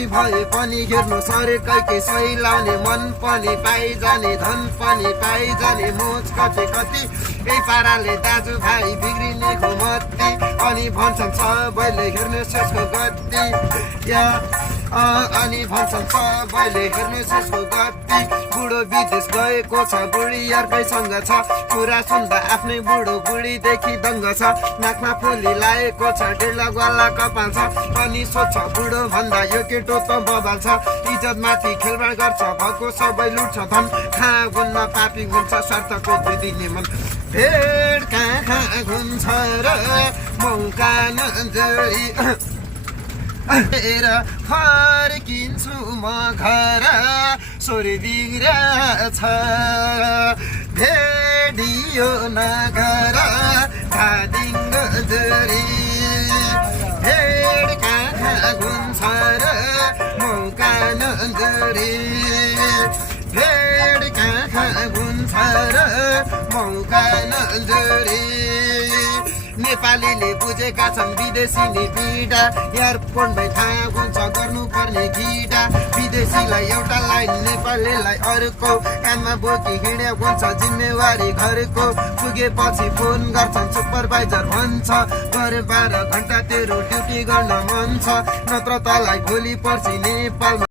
जति भए पनि हेर्नु सरकै सही लाउने मन पनि पाइजाने धन पनि पाइजाने मोज कति कति यही पाराले दाजुभाइ बिग्रिने घुमती अनि भन्छन् सबैले हेर्ने शेषको गति या अनि भन्छन् सबैले हेर्ने शेषको गति बुढो विदेश गएको छ बुढी अर्कैसँग छ कुरा सुन्दा आफ्नै बुढो बुढीदेखि दङ्ग छ नाकमा फुली लागेको छ डेला गला कपाल छ अनि सोध्छ बुढो भन्दा यो केटो त बबाल छ इज्जत माथि खेलबाड गर्छ भएको सबै लुट्छ धन कहाँ गुन्न पापी हुन्छ स्वार्थको दिने मन भेड कहाँ घुम्छ र मौका नजरी फर्किन्छु म घर सोरी बिग्रेछ भेडियो नगर धादिङ जरी भेड कहाँ घुम्छ र मौका नजरी भेड कहाँ घुम्छ र मौका नजरी नेपालीले बुझेका छन् विदेशीले पीडा एयरपोर्टमै थाहा हुन्छ गर्नुपर्ने घिडा विदेशीलाई एउटा लाइन नेपालीलाई अर्को कानमा बोकी हिँड्या हुन्छ जिम्मेवारी घरको पुगेपछि फोन गर्छन् सुपरभाइजर भन्छ गरे 12 घण्टा तेरो ड्युटी गर्न मन छ नत्र तलाई भोलि पर्सि नेपालमा